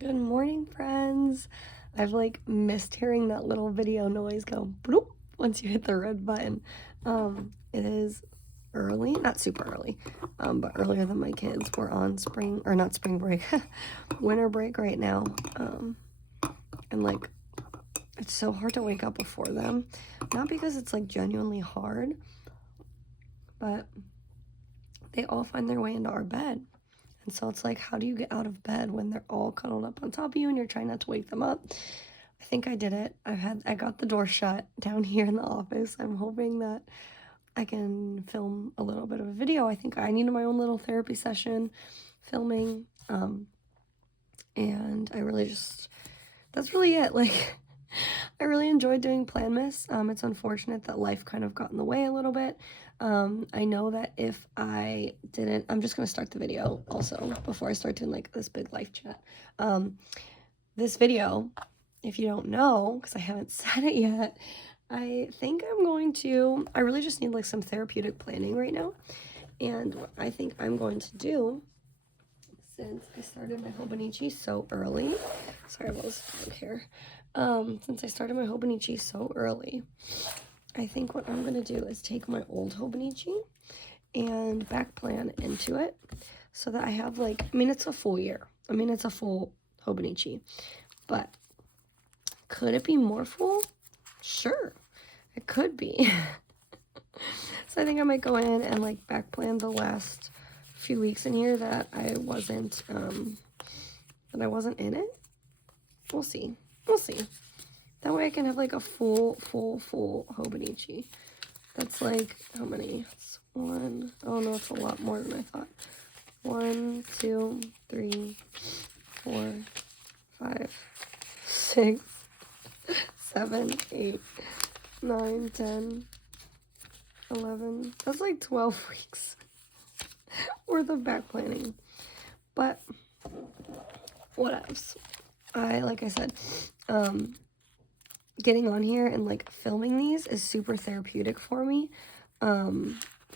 Good morning, friends. I've like missed hearing that little video noise go bloop once you hit the red button. It is early, not super early, but earlier than my kids. We're on spring, or not spring break, winter break right now. And like, it's so hard to wake up before them. Not because it's like genuinely hard, but they all find their way into our bed. And so it's like, how do you get out of bed when they're all cuddled up on top of you and you're trying not to wake them up? I think I did it. I got the door shut down here in the office. I'm hoping that I can film a little bit of a video. I think I needed my own little therapy session filming. And I really just, that's really it. Like, I really enjoyed doing Planmas. It's unfortunate that life kind of got in the way a little bit. I know that if I didn't, I'm just going to start the video also before I start doing like this big life chat. This video, if you don't know, because I haven't said it yet, I think I'm going to, I really just need like some therapeutic planning right now. And what I think I'm going to do, since I started my Hobonichi so early, sorry about this hair, since I started my Hobonichi so early, I think what I'm going to do is take my old Hobonichi and back plan into it so that I have like, I mean, it's a full year. I mean, it's a full Hobonichi, but could it be more full? Sure, it could be. So I think I might go in and like back plan the last few weeks in here that I wasn't in it. We'll see. That way I can have like a full Hobonichi. That's like, how many? It's one, oh no, it's a lot more than I thought. 1, 2, 3, 4, 5, 6, 7, 8, 9, 10, 11. That's like 12 weeks worth of back planning. But what else? Like I said, getting on here and like filming these is super therapeutic for me,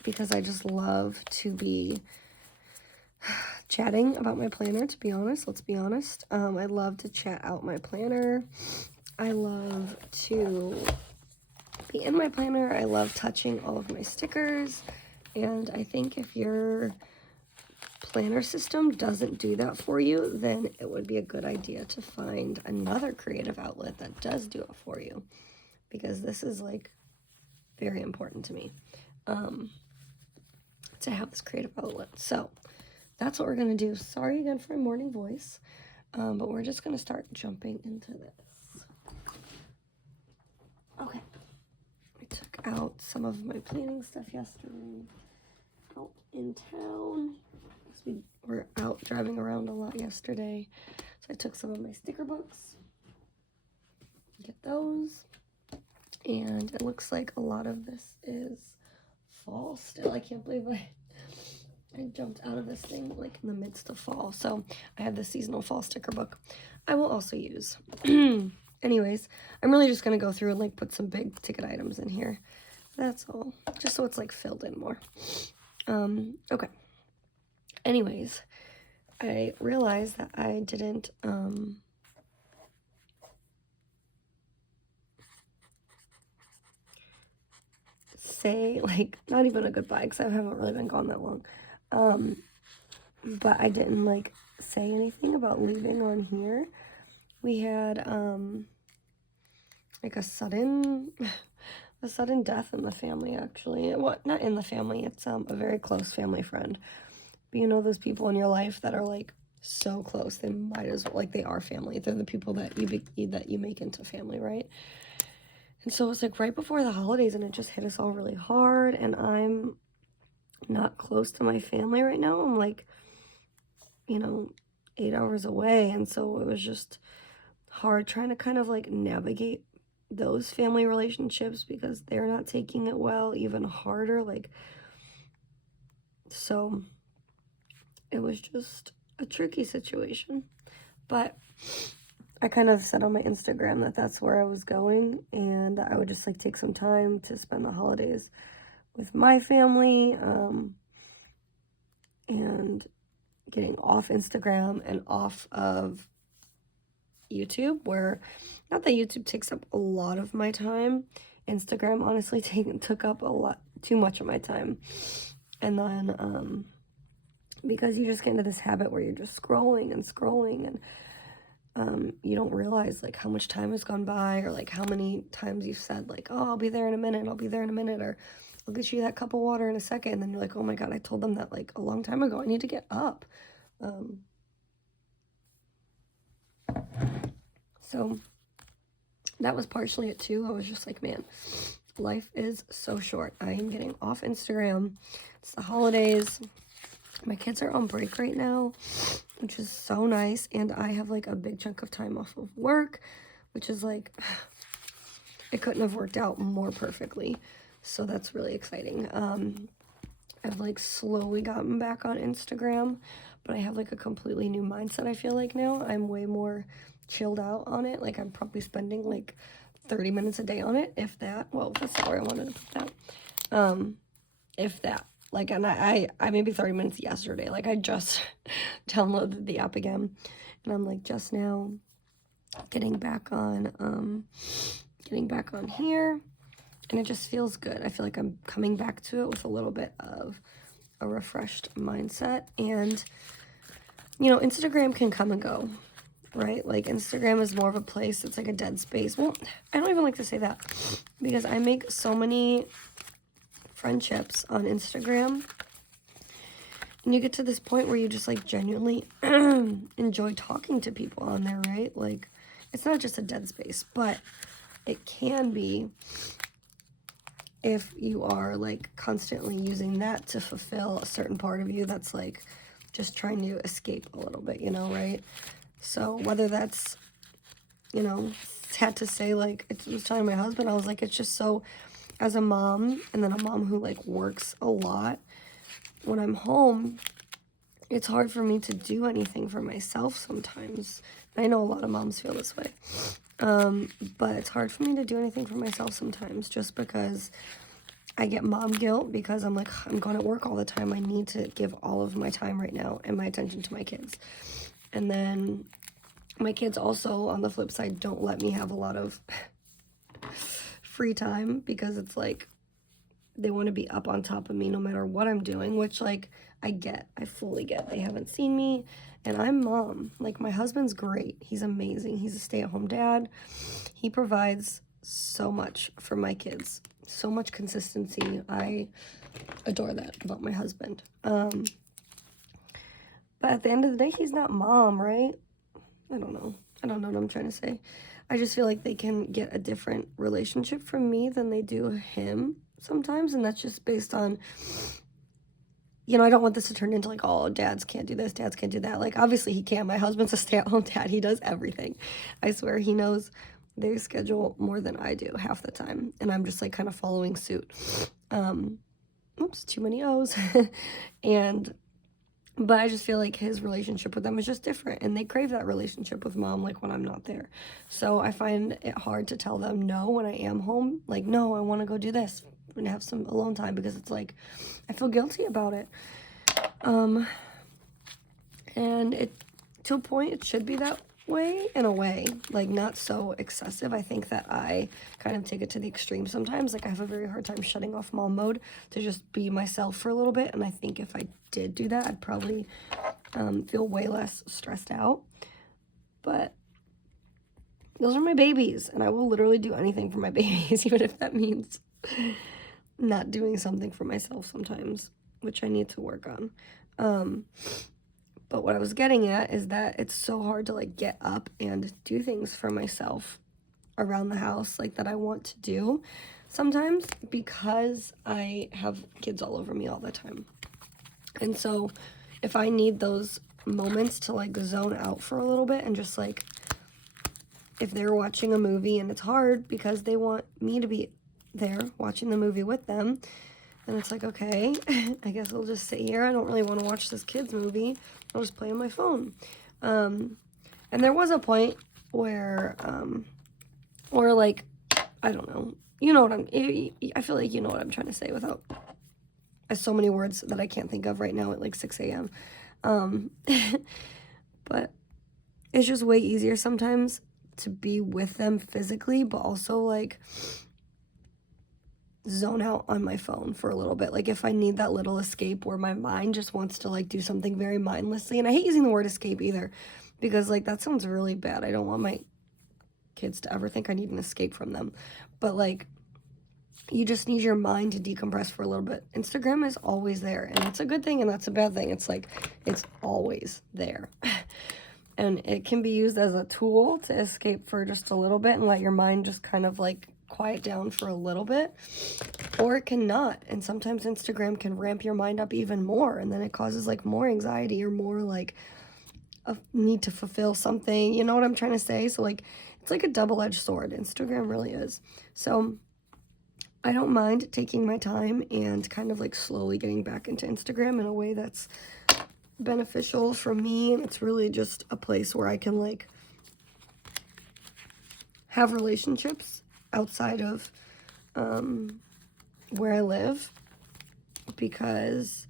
because I just love to be chatting about my planner, to be honest. Let's be honest. I love to chat out my planner. I love to be in my planner. I love touching all of my stickers. And I think if your planner system doesn't do that for you, then it would be a good idea to find another creative outlet that does do it for you, because this is like very important to me, to have this creative outlet. So that's what we're gonna do. Sorry again for my morning voice, but we're just gonna start jumping into this. Okay, I took out some of my planning stuff yesterday out in town. We were out driving around a lot yesterday, so I took some of my sticker books, get those, and it looks like a lot of this is fall still. I can't believe I jumped out of this thing like in the midst of fall. So I have the seasonal fall sticker book I will also use. Anyways, I'm really just gonna go through and like put some big ticket items in here. That's all, just so it's like filled in more. Okay. Anyways, I realized that I didn't, say, like, not even a goodbye, because I haven't really been gone that long, but I didn't, like, say anything about leaving on here. We had, like, a sudden death in the family, actually. What, not in the family, it's, a very close family friend. But you know those people in your life that are like so close, they might as well, like, they are family. They're the people that you make into family, right? And so it was like right before the holidays, and it just hit us all really hard. And I'm not close to my family right now. I'm like, 8 hours away, and so it was just hard trying to kind of like navigate those family relationships because they're not taking it well. Even harder, like, so it was just a tricky situation. But I kind of said on my Instagram that that's where I was going, and I would just like take some time to spend the holidays with my family, and getting off Instagram and off of YouTube, where, not that YouTube takes up a lot of my time, Instagram honestly took up a lot too much of my time. And then because you just get into this habit where you're just scrolling and scrolling, and you don't realize like how much time has gone by, or like how many times you've said like, oh, I'll be there in a minute, I'll be there in a minute, or I'll get you that cup of water in a second, and then you're like, oh my god, I told them that like a long time ago, I need to get up. So that was partially it too. I was just like, man, life is so short. I am getting off Instagram. It's the holidays. My kids are on break right now, which is so nice, and I have like a big chunk of time off of work, which is like, it couldn't have worked out more perfectly. So that's really exciting. I've like slowly gotten back on Instagram, but I have like a completely new mindset, I feel like now. I'm way more chilled out on it. Like I'm probably spending like 30 minutes a day on it, if that. Well, that's not where I wanted to put that. If that. Like, and I maybe 30 minutes yesterday. Like I just downloaded the app again, and I'm like just now getting back on here, and it just feels good. I feel like I'm coming back to it with a little bit of a refreshed mindset. And you know, Instagram can come and go, right? Like Instagram is more of a place, it's like a dead space. Well, I don't even like to say that, because I make so many friendships on Instagram, and you get to this point where you just like genuinely enjoy talking to people on there, right? Like it's not just a dead space, but it can be if you are like constantly using that to fulfill a certain part of you that's like just trying to escape a little bit, you know, right? So whether that's, you know, had to say, like, I was telling my husband, I was like, it's just so, as a mom, and then a mom who like works a lot, when I'm home, it's hard for me to do anything for myself sometimes. I know a lot of moms feel this way. But it's hard for me to do anything for myself sometimes, just because I get mom guilt, because I'm like, I'm going to work all the time. I need to give all of my time right now and my attention to my kids. And then my kids also, on the flip side, don't let me have a lot of free time, because it's like they want to be up on top of me no matter what I'm doing, which like I fully get. They haven't seen me, and I'm mom. Like my husband's great. He's amazing. He's a stay-at-home dad. He provides so much for my kids. So much consistency. I adore that about my husband. But at the end of the day, he's not mom, right? I don't know what I'm trying to say. I just feel like they can get a different relationship from me than they do him sometimes, and that's just based on, you know, I don't want this to turn into like, oh, dads can't do this, dads can't do that. Like, obviously he can. My husband's a stay-at-home dad. He does everything. I swear he knows their schedule more than I do half the time, and I'm just like kind of following suit. Oops, too many O's. But I just feel like his relationship with them is just different, and they crave that relationship with mom, like when I'm not there. So I find it hard to tell them no when I am home. Like, no, I want to go do this and have some alone time, because it's like I feel guilty about it. And it, to a point, it should be that way in a way, like not so excessive. I think that I kind of take it to the extreme sometimes. Like I have a very hard time shutting off mom mode to just be myself for a little bit, and I think if I did do that, I'd probably feel way less stressed out. But those are my babies, and I will literally do anything for my babies, even if that means not doing something for myself sometimes, which I need to work on. But what I was getting at is that it's so hard to like get up and do things for myself around the house like that I want to do sometimes, because I have kids all over me all the time. And so if I need those moments to like zone out for a little bit, and just like, if they're watching a movie and it's hard because they want me to be there watching the movie with them, and it's like, okay, I guess I'll just sit here. I don't really want to watch this kid's movie. I'll just play on my phone. And there was a point where, or like, I don't know. You know what I feel like you know what I'm trying to say without so many words that I can't think of right now at like 6 a.m. But it's just way easier sometimes to be with them physically, but also like zone out on my phone for a little bit. Like if I need that little escape where my mind just wants to like do something very mindlessly. And I hate using the word escape either, because like that sounds really bad. I don't want my kids to ever think I need an escape from them. But like, you just need your mind to decompress for a little bit. Instagram is always there, and that's a good thing and that's a bad thing. It's like, it's always there. And it can be used as a tool to escape for just a little bit and let your mind just kind of like quiet down for a little bit, or it cannot. And sometimes Instagram can ramp your mind up even more, and then it causes like more anxiety or more like a need to fulfill something. You know what I'm trying to say? So like, it's like a double-edged sword. Instagram really is. So I don't mind taking my time and kind of like slowly getting back into Instagram in a way that's beneficial for me. And it's really just a place where I can like have relationships outside of where I live, because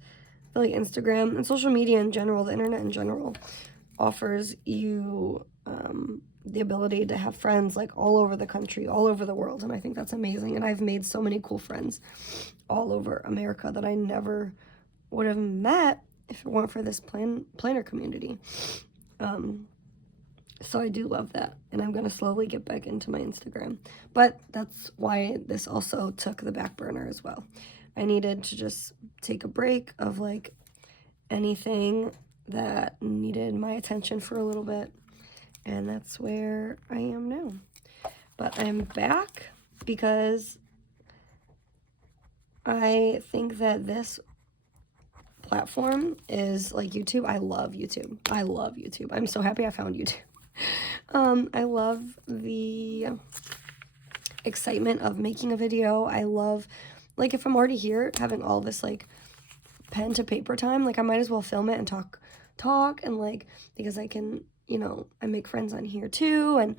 I feel like Instagram and social media in general, the internet in general, offers you the ability to have friends like all over the country, all over the world, and I think that's amazing. And I've made so many cool friends all over America that I never would have met if it weren't for this planner community. So I do love that, and I'm going to slowly get back into my Instagram. But that's why this also took the back burner as well. I needed to just take a break of like anything that needed my attention for a little bit, and that's where I am now. But I'm back because I think that this platform is like YouTube. I love YouTube. I love YouTube. I'm so happy I found YouTube. I love the excitement of making a video. I love, like, if I'm already here having all this like pen to paper time, like I might as well film it and talk and like, because I can, you know, I make friends on here too, and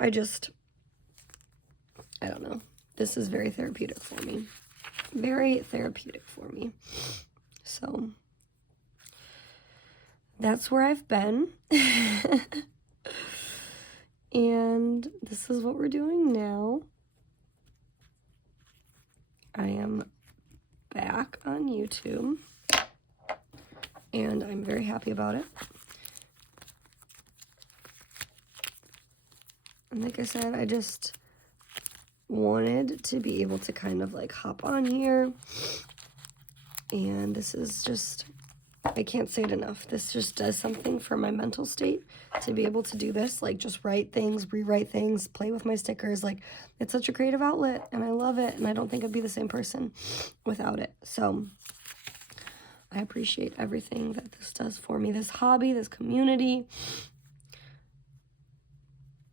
I don't know, this is very therapeutic for me. Very therapeutic for me. So that's where I've been. And this is what we're doing now. I am back on YouTube, and I'm very happy about it. And like I said, I just wanted to be able to kind of like hop on here, and this is just, I can't say it enough, this just does something for my mental state to be able to do this, like just write things, rewrite things, play with my stickers. Like, it's such a creative outlet, and I love it, and I don't think I'd be the same person without it. So I appreciate everything that this does for me, this hobby, this community.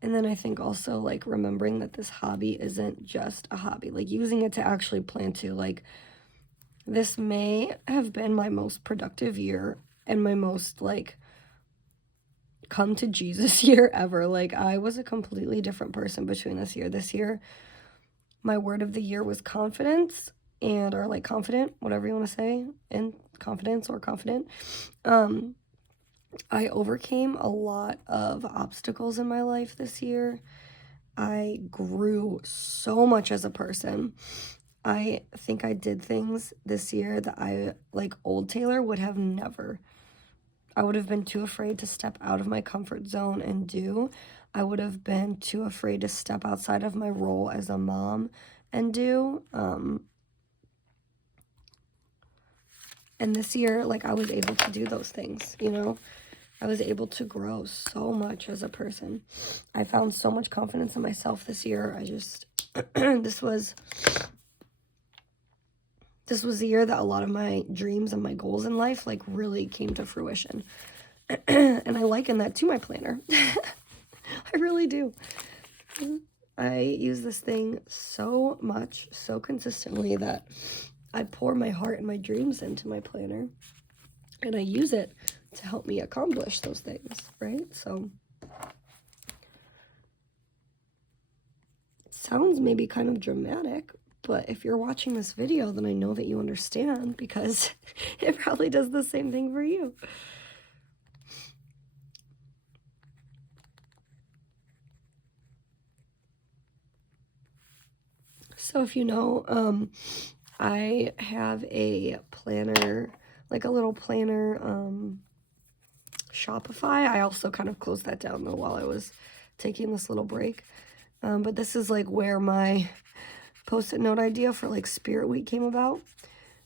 And then I think also like remembering that this hobby isn't just a hobby, like using it to actually plan to, like, this may have been my most productive year and my most like come to Jesus year ever. Like, I was a completely different person between this year. This year, my word of the year was confidence, and, or like confident, whatever you want to say, and confidence or confident. I overcame a lot of obstacles in my life this year. I grew so much as a person. I think I did things this year that I, like old Taylor, would have never. I would have been too afraid to step out of my comfort zone and do. I would have been too afraid to step outside of my role as a mom and do. And this year, like, I was able to do those things, you know? I was able to grow so much as a person. I found so much confidence in myself this year. I just, this was the year that a lot of my dreams and my goals in life, like, really came to fruition. And I liken that to my planner. I really do. I use this thing so much, so consistently, that I pour my heart and my dreams into my planner, and I use it to help me accomplish those things, right? So it sounds maybe kind of dramatic, but if you're watching this video, then I know that you understand, because it probably does the same thing for you. So if you know, I have a planner, like a little planner, Shopify. I also kind of closed that down though while I was taking this little break. But this is like where my post-it note idea for like Spirit Week came about.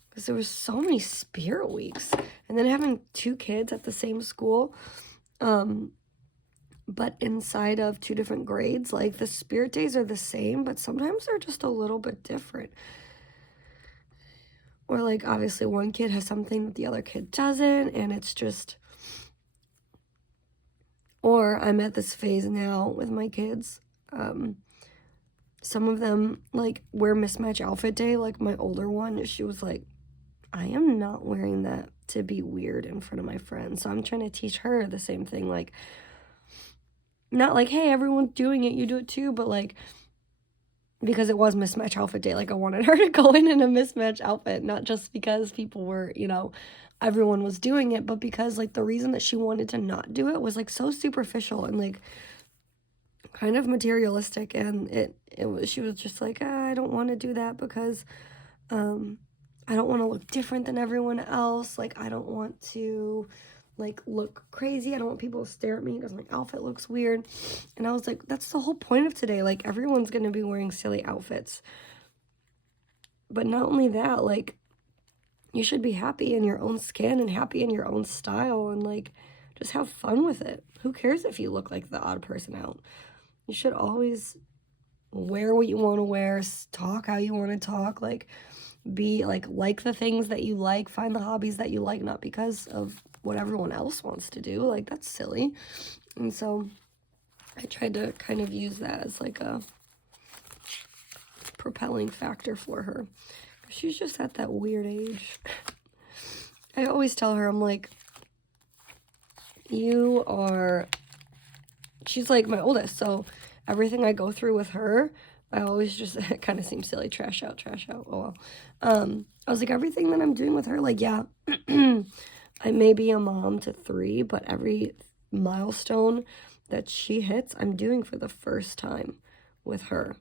Because there was so many Spirit Weeks. And then having 2 kids at the same school, but inside of 2 different grades, like the Spirit days are the same, but sometimes they're just a little bit different. Or like obviously one kid has something that the other kid doesn't, and it's just, or I'm at this phase now with my kids. Some of them like wear mismatch outfit day. Like my older one, she was like, I am not wearing that to be weird in front of my friends. So I'm trying to teach her the same thing. Like, not like, hey, everyone's doing it, you do it too, but like, because it was mismatch outfit day, like I wanted her to go in a mismatch outfit, not just because people were, you know, everyone was doing it, but because like the reason that she wanted to not do it was like so superficial and like kind of materialistic, and it was, she was just like, I don't want to do that because I don't want to look different than everyone else. Like, I don't want to, like, look crazy. I don't want people to stare at me because my outfit looks weird. And I was like, that's the whole point of today. Like, everyone's going to be wearing silly outfits. But not only that, like, you should be happy in your own skin and happy in your own style and, like, just have fun with it. Who cares if you look like the odd person out? You should always wear what you want to wear, talk how you want to talk, like, be like the things that you like, find the hobbies that you like, not because of what everyone else wants to do. Like, that's silly. And so I tried to kind of use that as like a propelling factor for her. She's just at that weird age. I always tell her, I'm like, she's like my oldest, so everything I go through with her, I always just, it kind of seems silly, trash out, oh well. I was like, everything that I'm doing with her, like, yeah, I may be a mom to 3, but every milestone that she hits, I'm doing for the first time with her.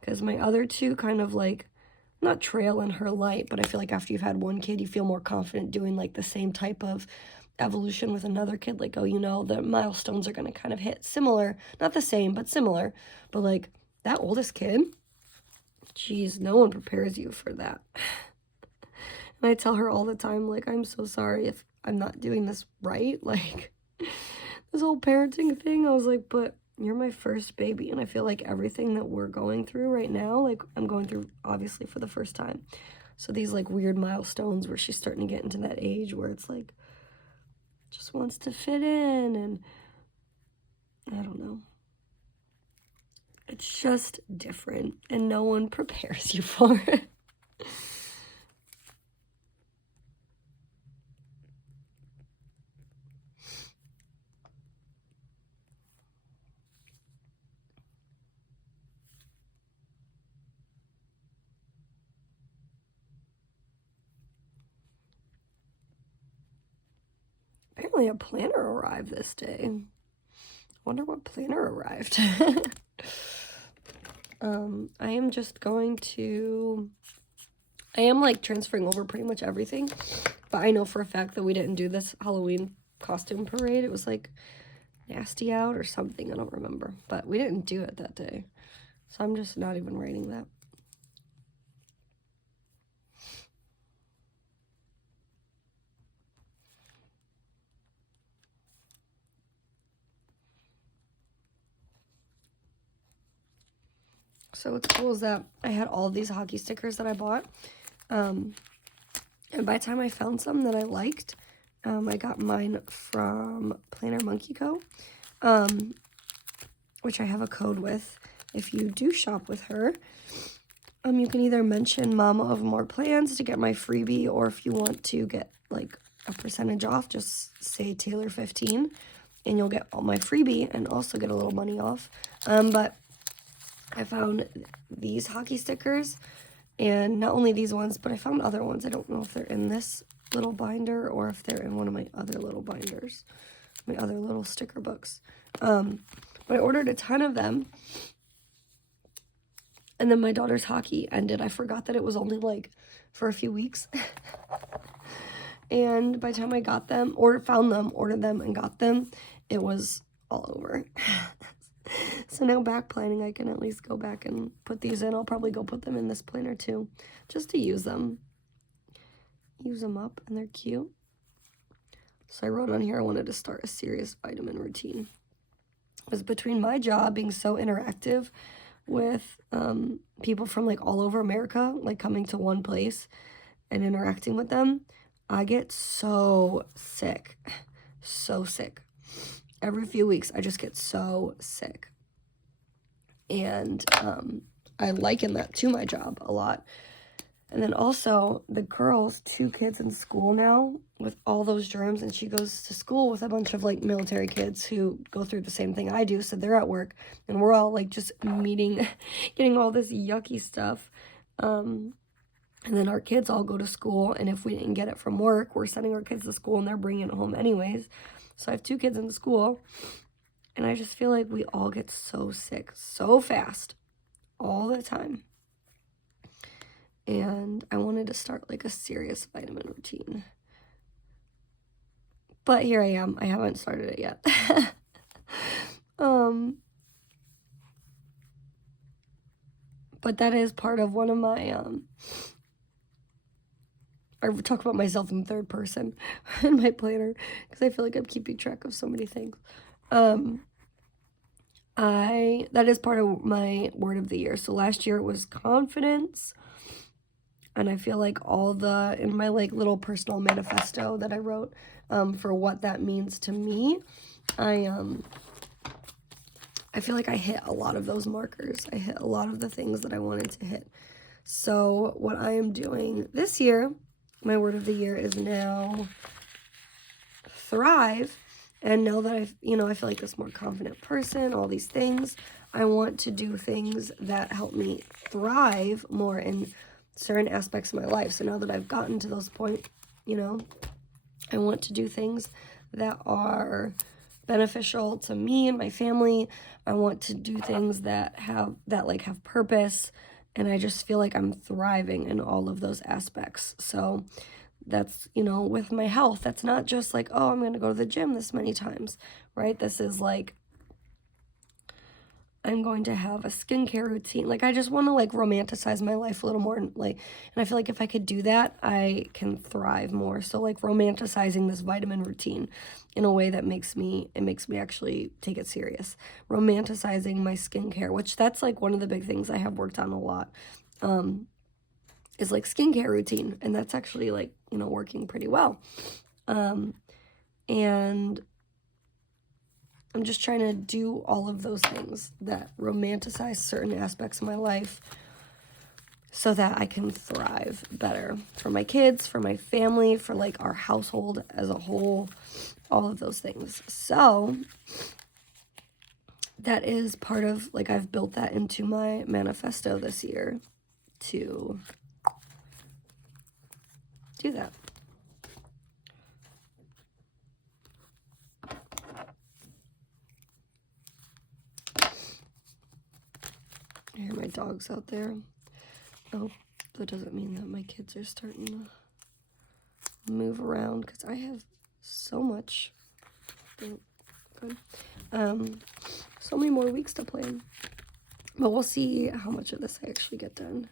Because my other 2 kind of like, not trail in her light, but I feel like after you've had one kid, you feel more confident doing like the same type of evolution with another kid. Like, oh, you know, the milestones are going to kind of hit similar, not the same, but similar. But like that oldest kid, geez, no one prepares you for that. And I tell her all the time, like, I'm so sorry if I'm not doing this right. Like, this whole parenting thing, I was like, but you're my first baby. And I feel like everything that we're going through right now, like, I'm going through, obviously, for the first time. So these, like, weird milestones where she's starting to get into that age where it's, like, just wants to fit in. And I don't know. It's just different. And no one prepares you for it. Apparently a planner arrived this day. Wonder what planner arrived. I am just going to, I am like transferring over pretty much everything, but I know for a fact that we didn't do this Halloween costume parade. It was like nasty out or something, I don't remember, but we didn't do it that day. So I'm just not even writing that. So what's cool is that I had all of these hockey stickers that I bought. And by the time I found some that I liked, I got mine from Planner Monkey Co., which I have a code with. If you do shop with her, you can either mention Mama of More Plans to get my freebie, or if you want to get like a percentage off, just say Taylor 15, and you'll get all my freebie and also get a little money off. But I found these hockey stickers, and not only these ones, but I found other ones. I don't know if they're in this little binder or if they're in one of my other little binders, my other little sticker books. But I ordered a ton of them, And then my daughter's hockey ended. I forgot that it was only like for a few weeks. And by the time I got them, found them, ordered them, and got them, it was all over. So now back planning, I can at least go back and put these in. I'll probably go put them in this planner too, just to use them. Use them up, and they're cute. So I wrote on here I wanted to start a serious vitamin routine. It was between my job being so interactive with people from like all over America, like coming to one place and interacting with them, I get so sick. So sick. Every few weeks, I just get so sick. And I liken that to my job a lot. And then also, the girls, 2 kids in school now with all those germs, and she goes to school with a bunch of like military kids who go through the same thing I do, so they're at work, and we're all like just meeting, getting all this yucky stuff. And then our kids all go to school, and if we didn't get it from work, we're sending our kids to school, and they're bringing it home anyways. So I have 2 kids in school, and I just feel like we all get so sick so fast all the time. And I wanted to start like a serious vitamin routine. But here I am. I haven't started it yet. But that is part of one of my, I talk about myself in third person in my planner because I feel like I'm keeping track of so many things. That is part of my word of the year. So last year it was confidence. And I feel like in my like little personal manifesto that I wrote for what that means to me, I feel like I hit a lot of those markers. I hit a lot of the things that I wanted to hit. So what I am doing this year, my word of the year is now thrive. And now that I feel like this more confident person, all these things, I want to do things that help me thrive more in certain aspects of my life. So now that I've gotten to those points, I want to do things that are beneficial to me and my family. I want to do things that have purpose, and I just feel like I'm thriving in all of those aspects. So that's, with my health, that's not just like, oh, I'm going to go to the gym this many times, right? This is like, I'm going to have a skincare routine. Like, I just want to like romanticize my life a little more, and I feel like if I could do that, I can thrive more. So like romanticizing this vitamin routine in a way that makes me actually take it serious. Romanticizing my skincare, which that's like one of the big things I have worked on a lot, is like skincare routine. And that's actually like, working pretty well. And I'm just trying to do all of those things that romanticize certain aspects of my life so that I can thrive better for my kids, for my family, for like our household as a whole, all of those things. So that is part of, like, I've built that into my manifesto this year to do that. I hear my dogs out there. Oh, that doesn't mean that my kids are starting to move around because I have so much. Good. So many more weeks to plan. But we'll see how much of this I actually get done.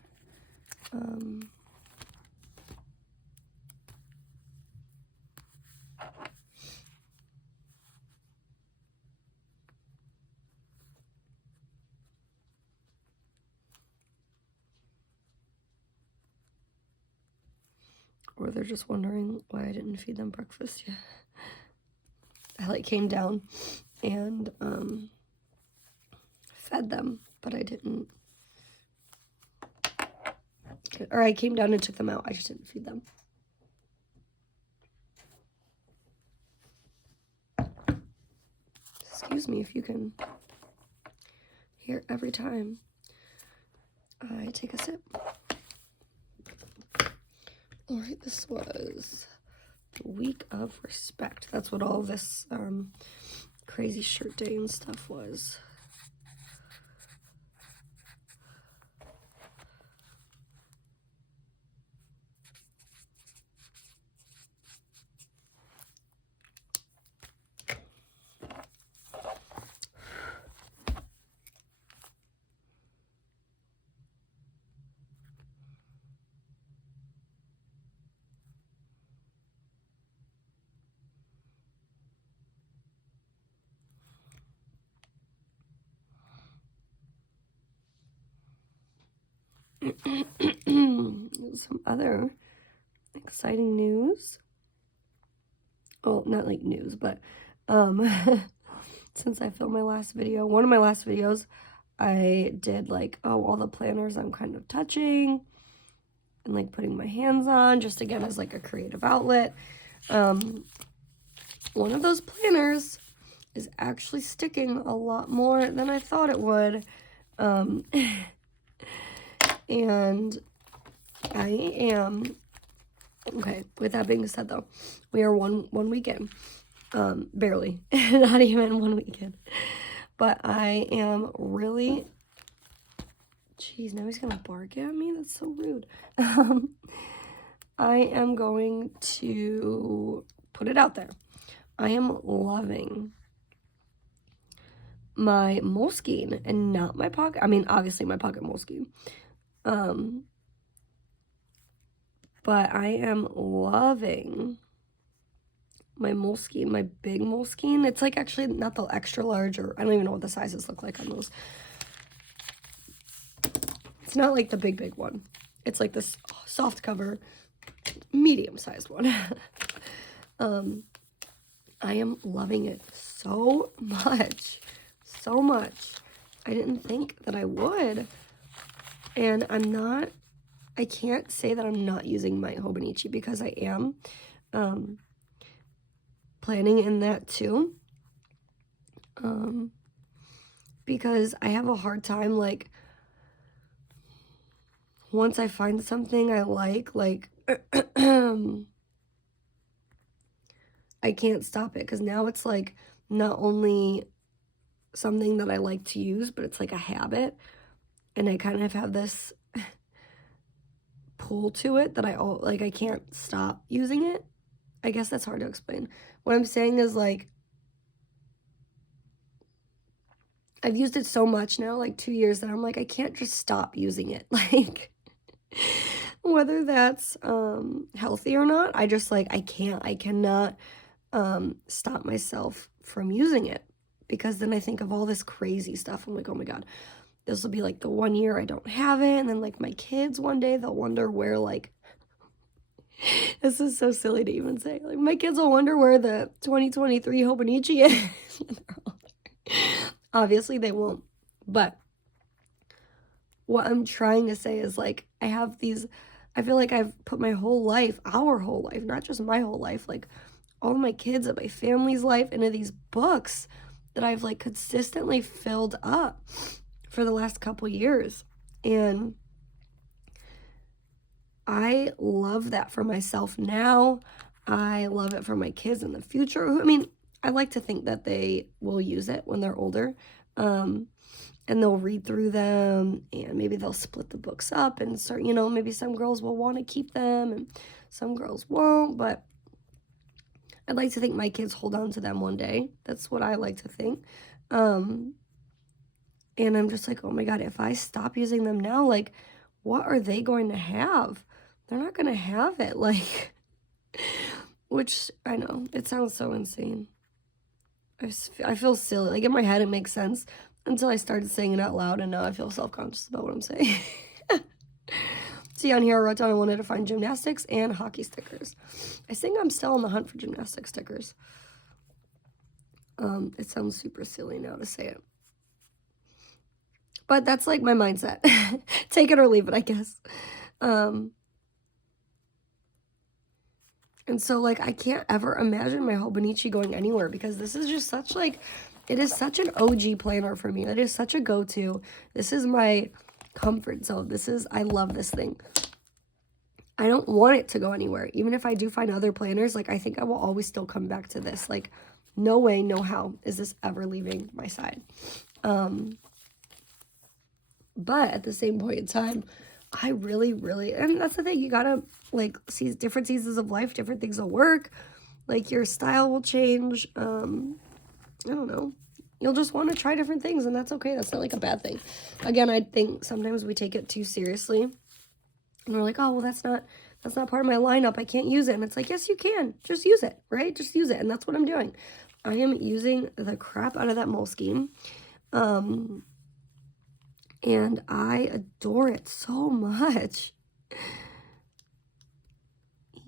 Or they're just wondering why I didn't feed them breakfast yet. I like came down and fed them, but I didn't. Or I came down and took them out. I just didn't feed them. Excuse me if you can hear every time I take a sip. All right, this was the week of respect. That's what all this crazy shirt day and stuff was. Some other exciting news. Oh, not like news, but since I filmed my last video, one of my last videos, I did like, all the planners I'm kind of touching and like putting my hands on, just again as like a creative outlet. One of those planners is actually sticking a lot more than I thought it would. And I am, okay, with that being said though, we are one weekend, barely, not even 1 weekend, but I am really, jeez, now he's gonna bark at me, that's so rude. I am going to put it out there. I am loving my Moleskine and not my pocket, I mean, obviously my pocket Moleskine, but I am loving my Moleskine, my big Moleskine. It's like actually not the extra large, or I don't even know what the sizes look like on those. It's not like the big one. It's like this soft cover, medium-sized one. I am loving it so much. So much. I didn't think that I would. And I can't say that I'm not using my Hobonichi, because I am planning in that too. Because I have a hard time, like, once I find something I like I can't stop it, because now it's like not only something that I like to use, but it's like a habit, and I kind of have this pull to it that I can't stop using it. I guess that's hard to explain. What I'm saying is, like, I've used it so much now, like 2 years, that I'm like, I can't just stop using it. Like, whether that's healthy or not, I just, like, I cannot stop myself from using it, because then I think of all this crazy stuff. I'm like, oh my God, this will be like the 1 year I don't have it, and then like my kids one day, they'll wonder where, like, this is so silly to even say, like, my kids will wonder where the 2023 Hobonichi is. Obviously they won't, but what I'm trying to say is, like, I feel like I've put my whole life, our whole life, not just my whole life, like all my kids and my family's life, into these books that I've like consistently filled up for the last couple years. And I love that for myself now. I love it for my kids in the future. I mean, I like to think that they will use it when they're older. And they'll read through them, and maybe they'll split the books up and start, maybe some girls will want to keep them and some girls won't, but I'd like to think my kids hold on to them one day. That's what I like to think. And I'm just like, oh my God, if I stop using them now, like, what are they going to have? They're not going to have it, like, which I know, it sounds so insane. I feel silly. Like, in my head, it makes sense until I started saying it out loud, and now I feel self-conscious about what I'm saying. See, on here I wrote down I wanted to find gymnastics and hockey stickers. I think I'm still on the hunt for gymnastic stickers. It sounds super silly now to say it, but that's like my mindset. Take it or leave it, I guess. And so, like, I can't ever imagine my Hobonichi going anywhere, because this is just such, like, it is such an OG planner for me. It is such a go-to. This is my comfort zone. I love this thing. I don't want it to go anywhere. Even if I do find other planners, like, I think I will always still come back to this. Like, no way, no how is this ever leaving my side. But at the same point in time, I really, really, and that's the thing, you gotta, like, see different seasons of life, different things will work. Like, your style will change. I don't know. You'll just want to try different things, and that's okay. That's not, like, a bad thing. Again, I think sometimes we take it too seriously, and we're like, oh, well, that's not part of my lineup. I can't use it. And it's like, yes, you can. Just use it, right? Just use it, and that's what I'm doing. I am using the crap out of that Moleskine. and I adore it so much.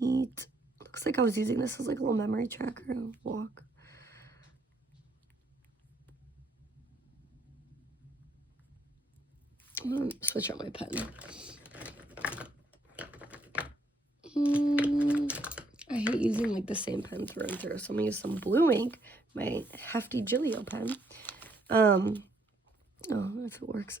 Eat. Looks like I was using this as like a little memory tracker. Walk. I'm gonna switch out my pen. I hate using like the same pen through and through, so I'm gonna use some blue ink, my hefty Gillio pen. Oh, if it works.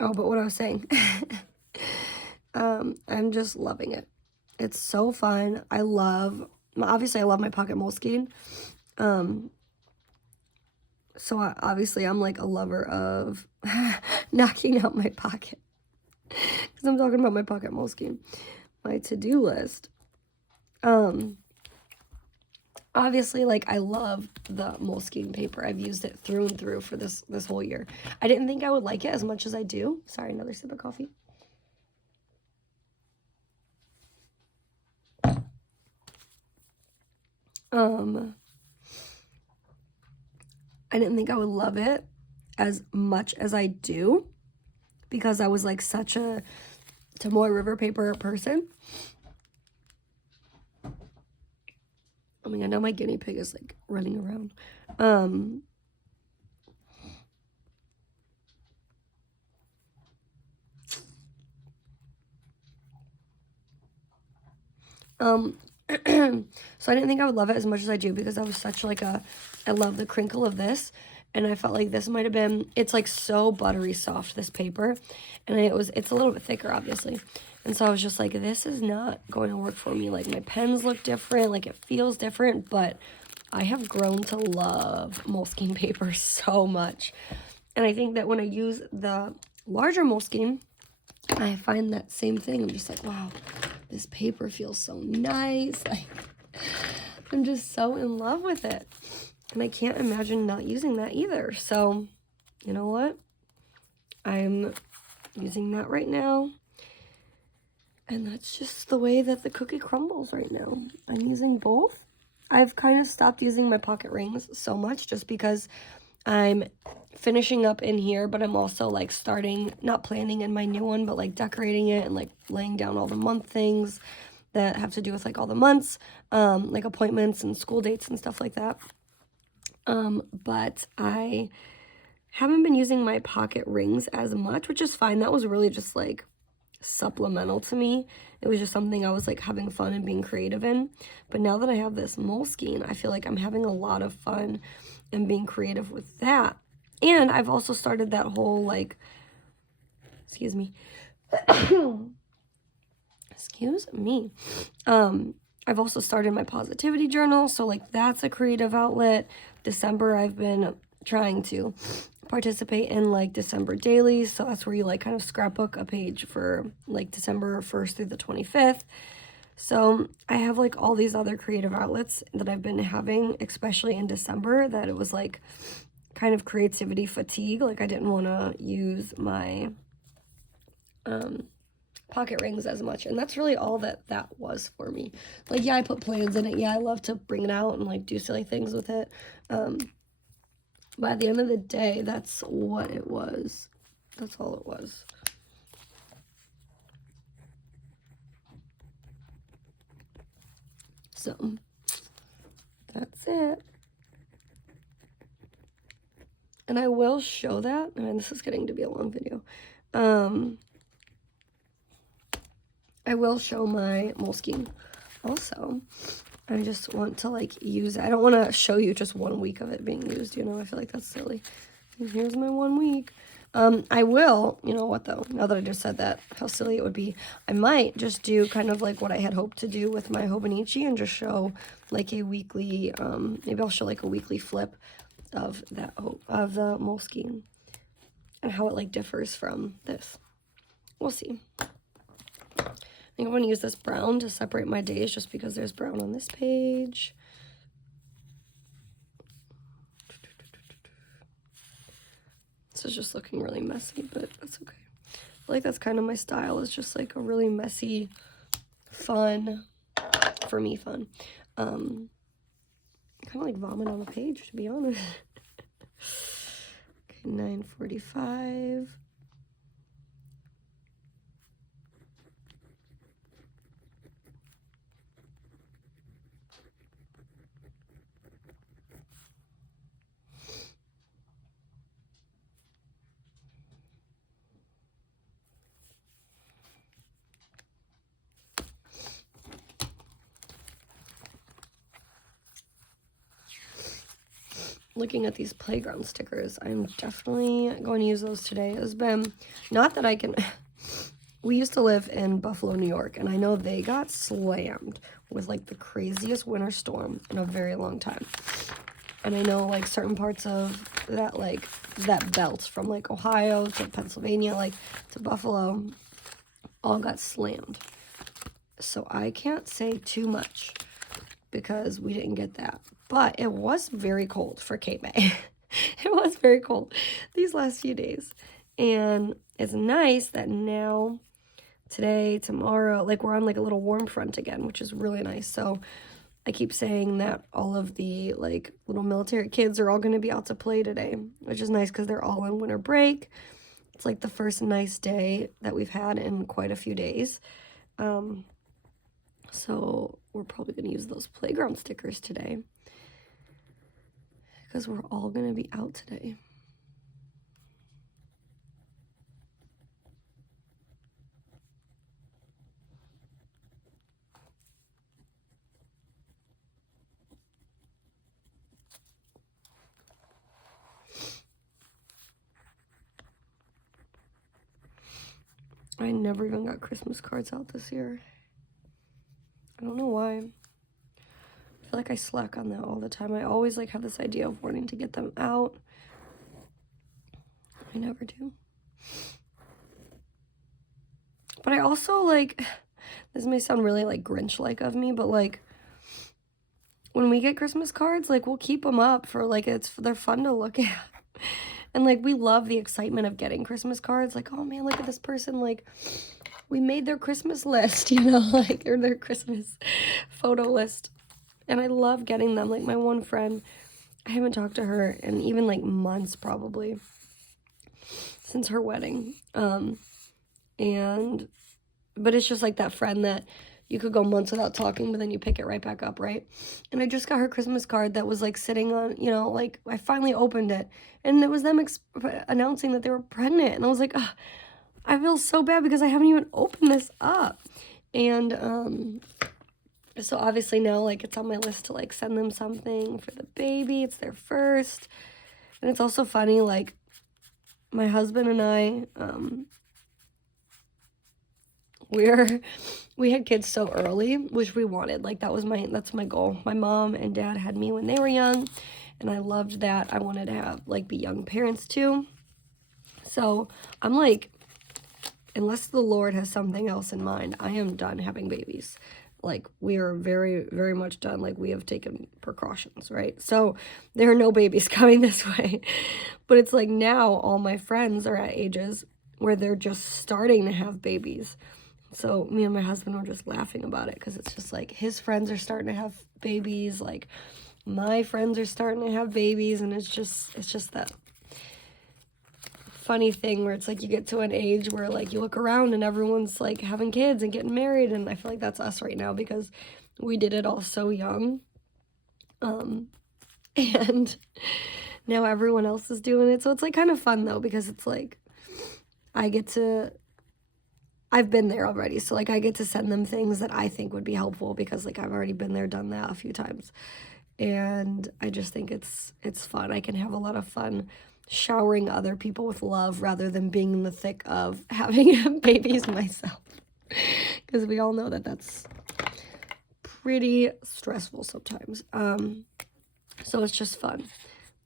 Oh, but what I was saying, I'm just loving it. It's so fun. Obviously I love my pocket Moleskine. So obviously I'm like a lover of knocking out my pocket. Because I'm talking about my pocket Moleskine. My to-do list. Obviously, like, I love the Moleskine paper. I've used it through and through for this whole year. I didn't think I would like it as much as I do. Sorry, another sip of coffee. I didn't think I would love it as much as I do because I was like such a Tomoe River paper person. I mean, I know my guinea pig is like running around. So I didn't think I would love it as much as I do because I was such like I love the crinkle of this, and I felt like this might have been, it's like so buttery soft, this paper, and it's a little bit thicker obviously, and so I was just like, this is not going to work for me. Like my pens look different, like it feels different, but I have grown to love Moleskine paper so much, and I think that when I use the larger Moleskine, I find that same thing. I'm just like, wow, this paper feels so nice. Like, I'm just so in love with it. And I can't imagine not using that either. So, you know what? I'm using that right now. And that's just the way that the cookie crumbles right now. I'm using both. I've kind of stopped using my pocket rings so much just because I'm finishing up in here, but I'm also like not planning in my new one, but like decorating it and like laying down all the month things that have to do with like all the months, like appointments and school dates and stuff like that. But I haven't been using my pocket rings as much, which is fine. That was really just like supplemental to me. It was just something I was like having fun and being creative in. But now that I have this Moleskine, I feel like I'm having a lot of fun and being creative with that. And I've also started that whole like, excuse me. Excuse me. I've also started my positivity journal, so like that's a creative outlet. December, I've been trying to participate in like December dailies, so that's where you like kind of scrapbook a page for like December 1st through the 25th. So I have like all these other creative outlets that I've been having, especially in December, that it was like kind of creativity fatigue. Like I didn't want to use my pocket rings as much, and that's really all that was for me. Like, yeah, I put plans in it. Yeah, I love to bring it out and like do silly things with it. But at the end of the day, that's what it was. That's all it was. So that's it. And I will show that. I mean, this is getting to be a long video. I will show my Moleskine also. I just want to like use it. I don't want to show you just 1 week of it being used, you know. I feel like that's silly. And here's my 1 week. I will, you know what though, now that I just said that, how silly it would be, I might just do kind of like what I had hoped to do with my Hobonichi and just show like a weekly, maybe I'll show like a weekly flip of that, of the Moleskine and how it like differs from this. We'll see. I think I'm going to use this brown to separate my days just because there's brown on this page. This is just looking really messy, but that's okay. I feel like that's kind of my style, is just like a really messy fun, for me fun. Kind of like vomit on a page, to be honest. Okay, 9:45. Looking at these playground stickers, I'm definitely going to use those today. It's been, not that I can, we used to live in Buffalo, New York, and I know they got slammed with like the craziest winter storm in a very long time. And I know like certain parts of that, like that belt from like Ohio to Pennsylvania, like to Buffalo, all got slammed. So I can't say too much because we didn't get that. But it was very cold for Cape May. It was very cold these last few days. And it's nice that now, today, tomorrow, like we're on like a little warm front again, which is really nice. So I keep saying that all of the like little military kids are all going to be out to play today, which is nice because they're all on winter break. It's like the first nice day that we've had in quite a few days. So we're probably going to use those playground stickers today because we're all going to be out today. I never even got Christmas cards out this year. I don't know why. I feel like I slack on that all the time. I always like have this idea of wanting to get them out. I never do. But I also like, this may sound really like Grinch-like of me, but like when we get Christmas cards, like we'll keep them up for like, they're fun to look at. And like we love the excitement of getting Christmas cards. Like, oh man, look at this person, like we made their Christmas list, you know, like, or their Christmas photo list. And I love getting them. Like my one friend, I haven't talked to her in even like months probably since her wedding. But it's just like that friend that you could go months without talking, but then you pick it right back up, right? And I just got her Christmas card that was like sitting on, you know, like I finally opened it and it was them announcing that they were pregnant. And I was like, oh, I feel so bad because I haven't even opened this up. And so obviously now like it's on my list to like send them something for the baby. It's their first. And it's also funny, like my husband and I, we had kids so early, which we wanted. Like that's my goal. My mom and dad had me when they were young, and I loved that. I wanted to have like be young parents too. So I'm like, unless the Lord has something else in mind, I am done having babies. Like we are very, very much done. Like we have taken precautions, right? So there are no babies coming this way. But it's like now all my friends are at ages where they're just starting to have babies. So me and my husband were just laughing about it because it's just like his friends are starting to have babies, like my friends are starting to have babies, and it's just that funny thing where it's like you get to an age where like you look around and everyone's like having kids and getting married, and I feel like that's us right now because we did it all so young. And now everyone else is doing it. So it's like kind of fun though because it's like I've been there already, so like I get to send them things that I think would be helpful because like I've already been there, done that a few times, and I just think it's fun. I can have a lot of fun showering other people with love rather than being in the thick of having babies myself, because we all know that that's pretty stressful sometimes. So it's just fun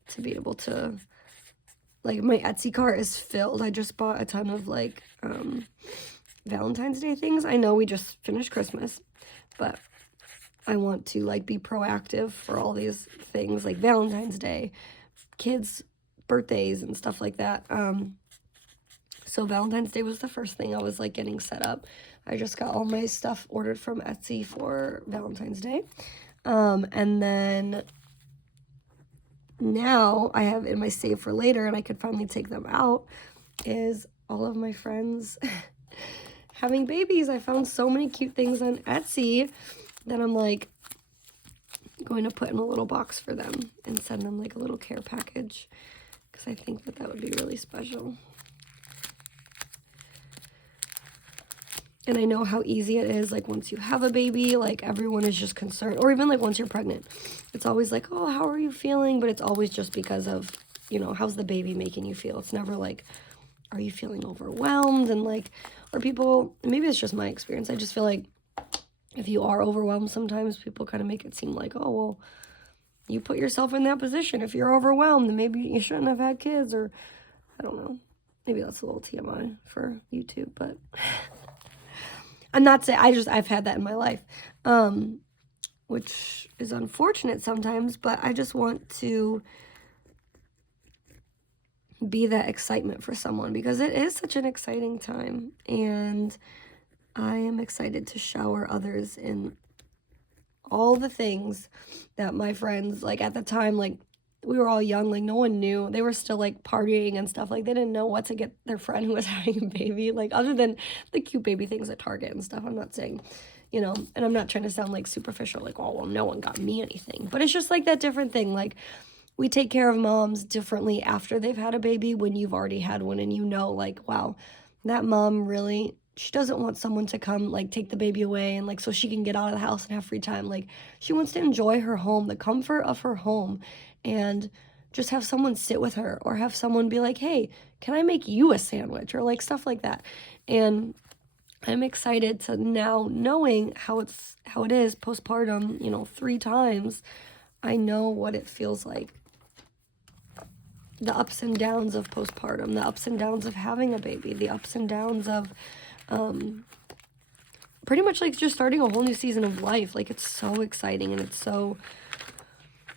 to be able to, like, my Etsy cart is filled. I just bought a ton of like Valentine's Day things. I know we just finished Christmas, but I want to like be proactive for all these things like Valentine's Day, kids' birthdays and stuff like that. So Valentine's Day was the first thing I was like getting set up. I just got all my stuff ordered from Etsy for Valentine's Day. And then now I have in my save for later, and I could finally take them out, is all of my friends having babies. I found so many cute things on Etsy that I'm like going to put in a little box for them and send them like a little care package, because I think that would be really special. And I know how easy it is, like once you have a baby, like everyone is just concerned, or even like once you're pregnant, it's always like, oh, how are you feeling? But it's always just because of, you know, how's the baby making you feel? It's never like, are you feeling overwhelmed? And like, or people, maybe it's just my experience, I just feel like if you are overwhelmed, sometimes people kind of make it seem like, oh, well, you put yourself in that position. If you're overwhelmed, then maybe you shouldn't have had kids, or I don't know. Maybe that's a little TMI for YouTube, but I'm not saying, I've had that in my life, which is unfortunate sometimes, but I just want to be that excitement for someone, because it is such an exciting time, and I am excited to shower others in all the things that my friends, like at the time, like we were all young, like no one knew. They were still like partying and stuff. Like they didn't know what to get their friend who was having a baby, like other than the cute baby things at Target and stuff. I'm not saying, you know, and I'm not trying to sound like superficial, like, oh, well, no one got me anything. But it's just like that different thing. Like we take care of moms differently after they've had a baby when you've already had one, and you know, like, wow, that mom really, she doesn't want someone to come like take the baby away and like so she can get out of the house and have free time. Like she wants to enjoy her home, the comfort of her home, and just have someone sit with her, or have someone be like, hey, can I make you a sandwich, or like stuff like that. And I'm excited to now, knowing how it is postpartum, you know, 3 times, I know what it feels like. The ups and downs of postpartum, the ups and downs of having a baby, the ups and downs of pretty much like just starting a whole new season of life. Like it's so exciting and it's so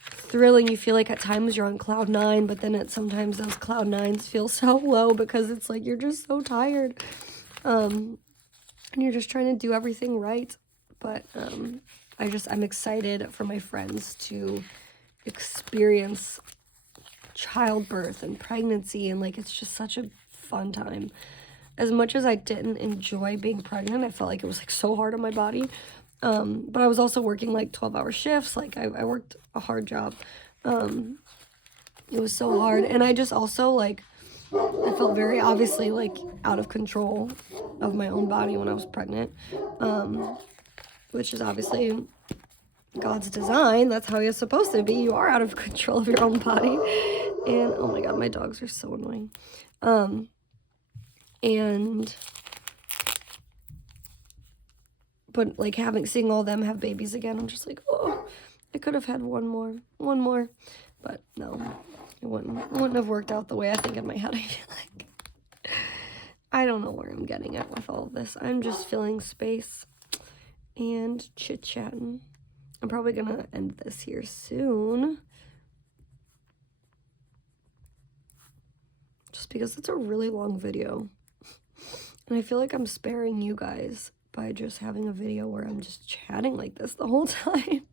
thrilling. You feel like at times you're on cloud 9, but then sometimes those cloud 9s feel so low because it's like you're just so tired, and you're just trying to do everything right. But I'm excited for my friends to experience childbirth and pregnancy, and like it's just such a fun time. As much as I didn't enjoy being pregnant, I felt like it was like so hard on my body. But I was also working like 12-hour shifts. Like I worked a hard job. It was so hard. And I just also like, I felt very obviously like out of control of my own body when I was pregnant. Which is obviously God's design. That's how you're supposed to be. You are out of control of your own body. And oh my God, my dogs are so annoying. But like seeing all them have babies again, I'm just like, oh, I could have had one more, but no, it wouldn't have worked out the way I think in my head. I feel like I don't know where I'm getting at with all of this. I'm just filling space and chit-chatting. I'm probably gonna end this here soon, just because it's a really long video, and I feel like I'm sparing you guys by just having a video where I'm just chatting like this the whole time.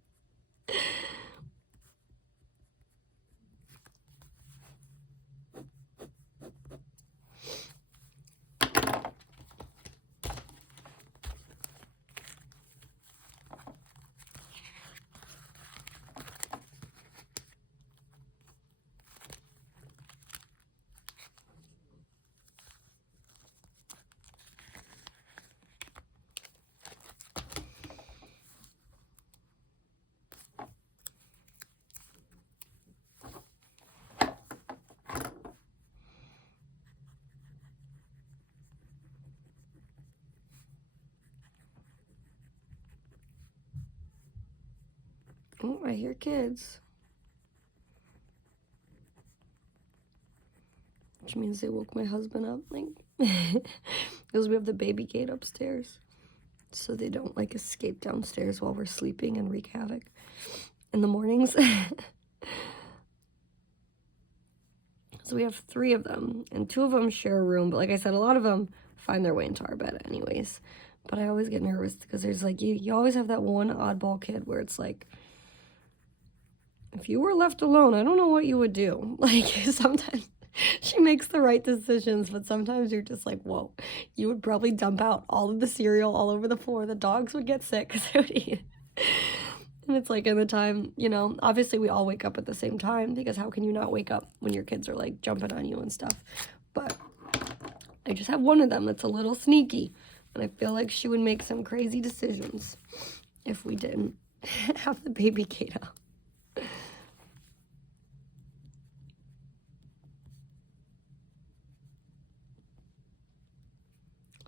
Oh, I hear kids. Which means they woke my husband up, like, because we have the baby gate upstairs, so they don't, like, escape downstairs while we're sleeping and wreak havoc in the mornings. So we have 3 of them, and 2 of them share a room. But like I said, a lot of them find their way into our bed anyways. But I always get nervous because there's like, you always have that one oddball kid where it's like, if you were left alone, I don't know what you would do. Like, sometimes she makes the right decisions, but sometimes you're just like, whoa, you would probably dump out all of the cereal all over the floor. The dogs would get sick because they would eat it. And it's like in the time, you know, obviously we all wake up at the same time, because how can you not wake up when your kids are like jumping on you and stuff? But I just have one of them that's a little sneaky, and I feel like she would make some crazy decisions if we didn't have the baby Kato.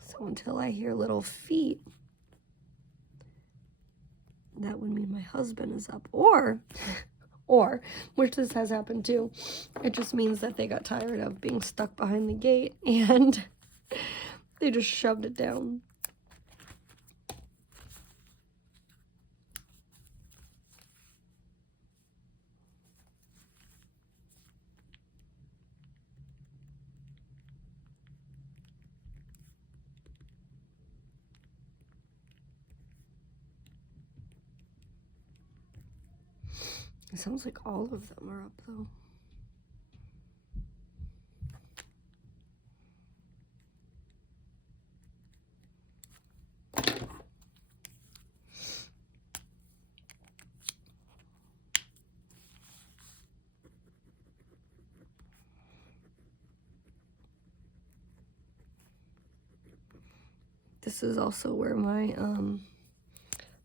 So until I hear little feet, that would mean my husband is up. Or, which this has happened too, it just means that they got tired of being stuck behind the gate and they just shoved it down. It sounds like all of them are up though. This is also where my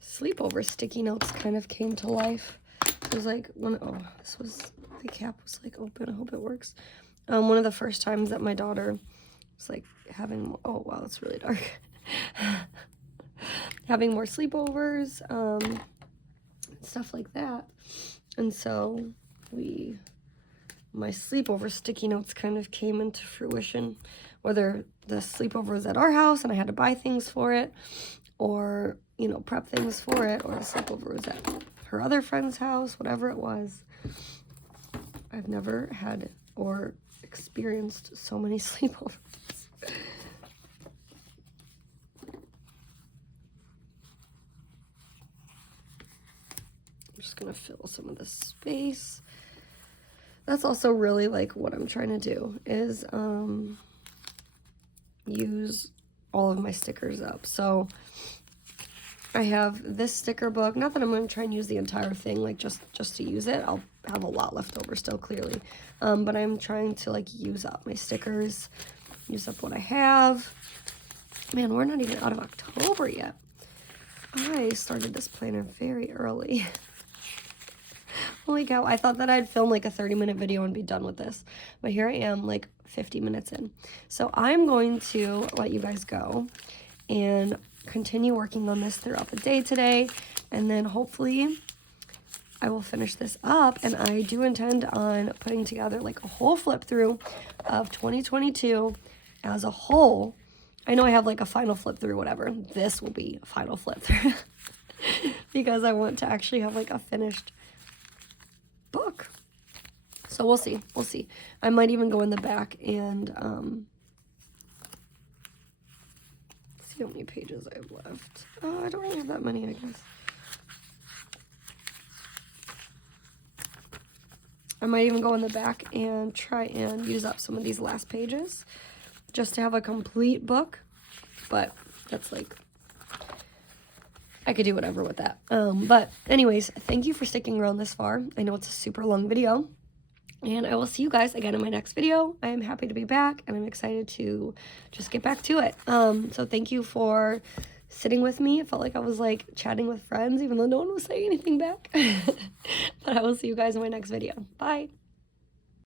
sleepover sticky notes kind of came to life. It was like this was, the cap was like open. I hope it works. One of the first times that my daughter was like having, oh wow, it's really dark. Having more sleepovers, stuff like that. And so my sleepover sticky notes kind of came into fruition, whether the sleepover was at our house and I had to buy things for it, or, you know, prep things for it, or the sleepover was at her other friend's house, whatever it was. I've never had or experienced so many sleepovers. I'm just gonna fill some of this space. That's also really like what I'm trying to do, is use all of my stickers up. So I have this sticker book. Not that I'm going to try and use the entire thing, like just to use it. I'll have a lot left over still, clearly. But I'm trying to like use up my stickers, use up what I have. Man, we're not even out of October yet. I started this planner very early. Holy cow, I thought that I'd film like a 30-minute video and be done with this. But here I am like 50 minutes in. So I'm going to let you guys go and continue working on this throughout the day today, and then hopefully I will finish this up. And I do intend on putting together like a whole flip through of 2022 as a whole. I know I have like a final flip through, whatever. This will be a final flip through because I want to actually have like a finished book. So we'll see. I might even go in the back and see how many pages I have left. Oh, I don't really have that many, I guess. I might even go in the back and try and use up some of these last pages just to have a complete book. But that's like, I could do whatever with that. But anyways, thank you for sticking around this far. I know it's a super long video. And I will see you guys again in my next video. I am happy to be back, and I'm excited to just get back to it. So thank you for sitting with me. It felt like I was like chatting with friends, even though no one was saying anything back. But I will see you guys in my next video. Bye.